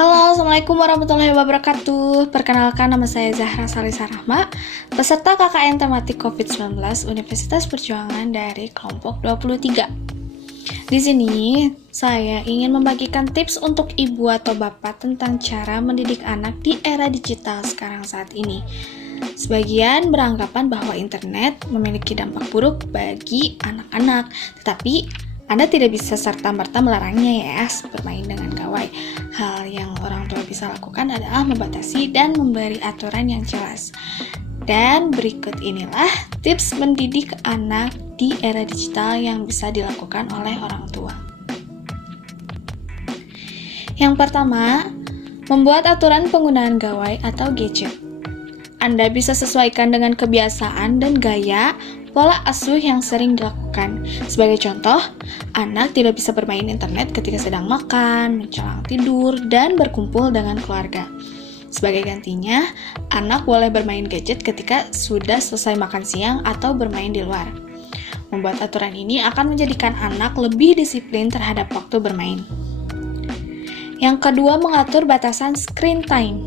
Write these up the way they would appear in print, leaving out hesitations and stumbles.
Halo, Assalamualaikum warahmatullahi wabarakatuh. Perkenalkan, nama saya Zahra Salisa Rahma, peserta KKN tematik COVID-19 Universitas Perjuangan dari kelompok 23. Di sini, saya ingin membagikan tips untuk ibu atau bapak tentang cara mendidik anak di era digital sekarang saat ini. Sebagian beranggapan bahwa internet memiliki dampak buruk bagi anak-anak, tetapi Anda tidak bisa serta-merta melarangnya ya, bermain dengan gawai. Hal yang orang tua bisa lakukan adalah membatasi dan memberi aturan yang jelas. Dan berikut inilah tips mendidik anak di era digital yang bisa dilakukan oleh orang tua. Yang pertama, membuat aturan penggunaan gawai atau gadget. Anda bisa sesuaikan dengan kebiasaan dan gaya pola asuh yang sering dilakukan. Sebagai contoh, anak tidak bisa bermain internet ketika sedang makan, menjelang tidur, dan berkumpul dengan keluarga. Sebagai gantinya, anak boleh bermain gadget ketika sudah selesai makan siang atau bermain di luar. Membuat aturan ini akan menjadikan anak lebih disiplin terhadap waktu bermain. Yang kedua, mengatur batasan screen time.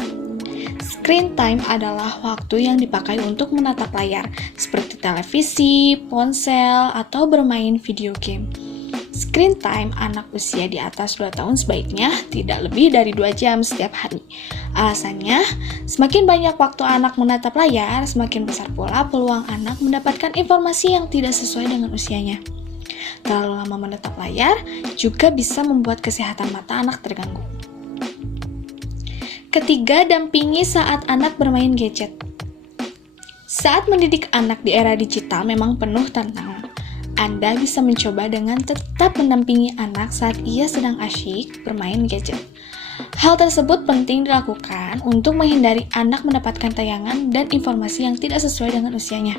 Screen time adalah waktu yang dipakai untuk menatap layar, seperti televisi, ponsel, atau bermain video game. Screen time anak usia di atas 2 tahun sebaiknya tidak lebih dari 2 jam setiap hari. Alasannya, semakin banyak waktu anak menatap layar, semakin besar pula peluang anak mendapatkan informasi yang tidak sesuai dengan usianya. Terlalu lama menatap layar juga bisa membuat kesehatan mata anak terganggu. Ketiga, dampingi saat anak bermain gadget. Saat mendidik anak di era digital memang penuh tantangan. Anda bisa mencoba dengan tetap mendampingi anak saat ia sedang asyik bermain gadget. Hal tersebut penting dilakukan untuk menghindari anak mendapatkan tayangan dan informasi yang tidak sesuai dengan usianya.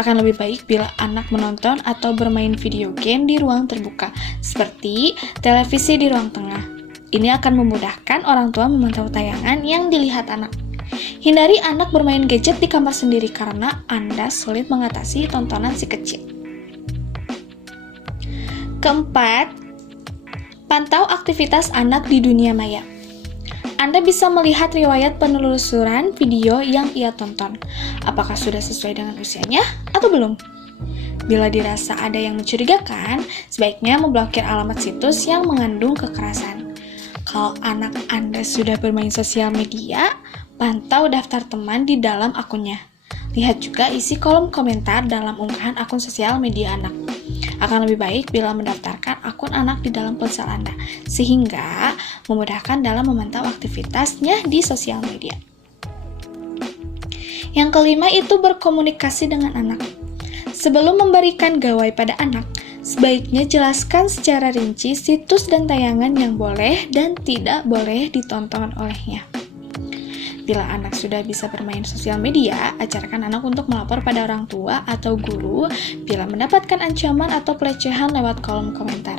Akan lebih baik bila anak menonton atau bermain video game di ruang terbuka, seperti televisi di ruang tengah. Ini akan memudahkan orang tua memantau tayangan yang dilihat anak. Hindari anak bermain gadget di kamar sendiri karena Anda sulit mengatasi tontonan si kecil. Keempat, pantau aktivitas anak di dunia maya. Anda bisa melihat riwayat penelusuran video yang ia tonton. Apakah sudah sesuai dengan usianya atau belum? Bila dirasa ada yang mencurigakan, sebaiknya memblokir alamat situs yang mengandung kekerasan. Kalau anak Anda sudah bermain sosial media, pantau daftar teman di dalam akunnya. Lihat juga isi kolom komentar dalam unggahan akun sosial media anak. Akan lebih baik bila mendaftarkan akun anak di dalam ponsel Anda, sehingga memudahkan dalam memantau aktivitasnya di sosial media. Yang kelima itu berkomunikasi dengan anak. Sebelum memberikan gawai pada anak, sebaiknya jelaskan secara rinci situs dan tayangan yang boleh dan tidak boleh ditonton olehnya. Bila anak sudah bisa bermain sosial media, ajarkan anak untuk melapor pada orang tua atau guru bila mendapatkan ancaman atau pelecehan lewat kolom komentar.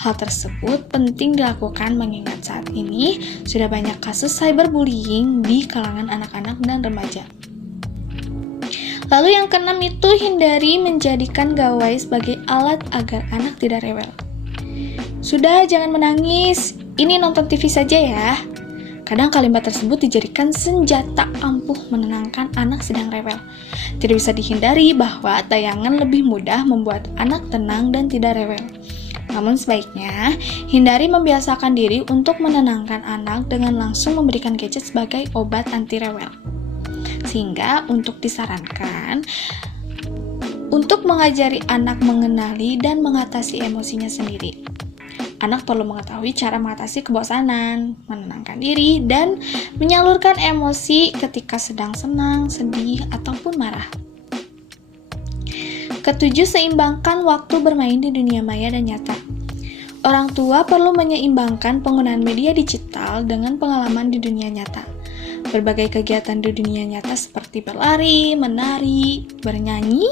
Hal tersebut penting dilakukan mengingat saat ini sudah banyak kasus cyberbullying di kalangan anak-anak dan remaja. Lalu yang keenam itu hindari menjadikan gawai sebagai alat agar anak tidak rewel. Sudah, jangan menangis, ini nonton TV saja ya. Kadang kalimat tersebut dijadikan senjata ampuh menenangkan anak sedang rewel. Tidak bisa dihindari bahwa tayangan lebih mudah membuat anak tenang dan tidak rewel. Namun sebaiknya hindari membiasakan diri untuk menenangkan anak dengan langsung memberikan gadget sebagai obat anti rewel. Sehingga untuk disarankan untuk mengajari anak mengenali dan mengatasi emosinya sendiri. Anak perlu mengetahui cara mengatasi kebosanan, menenangkan diri, dan menyalurkan emosi ketika sedang senang, sedih, ataupun marah. Ketujuh, seimbangkan waktu bermain di dunia maya dan nyata. Orang tua perlu menyeimbangkan penggunaan media digital dengan pengalaman di dunia nyata. Berbagai kegiatan di dunia nyata seperti berlari, menari, bernyanyi,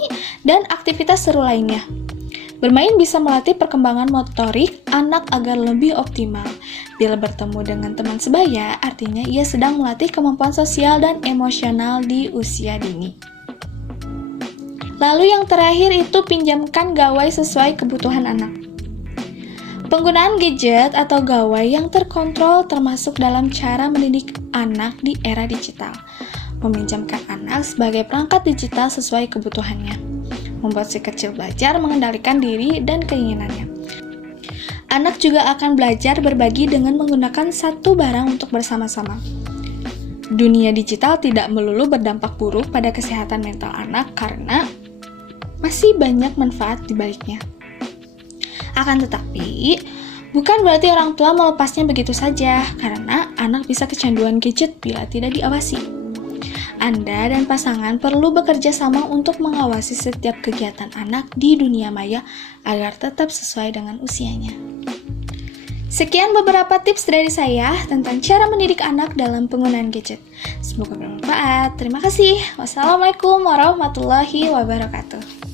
dan aktivitas seru lainnya. Bermain bisa melatih perkembangan motorik anak agar lebih optimal. Bila bertemu dengan teman sebaya, artinya ia sedang melatih kemampuan sosial dan emosional di usia dini. Lalu yang terakhir itu pinjamkan gawai sesuai kebutuhan anak. Penggunaan gadget atau gawai yang terkontrol termasuk dalam cara mendidik anak di era digital. Meminjamkan anak sebagai perangkat digital sesuai kebutuhannya. Membuat si kecil belajar mengendalikan diri dan keinginannya. Anak juga akan belajar berbagi dengan menggunakan satu barang untuk bersama-sama. Dunia digital tidak melulu berdampak buruk pada kesehatan mental anak karena masih banyak manfaat di baliknya. Akan tetapi, bukan berarti orang tua melepasnya begitu saja, karena anak bisa kecanduan gadget bila tidak diawasi. Anda dan pasangan perlu bekerja sama untuk mengawasi setiap kegiatan anak di dunia maya agar tetap sesuai dengan usianya. Sekian beberapa tips dari saya tentang cara mendidik anak dalam penggunaan gadget. Semoga bermanfaat. Terima kasih. Wassalamualaikum warahmatullahi wabarakatuh.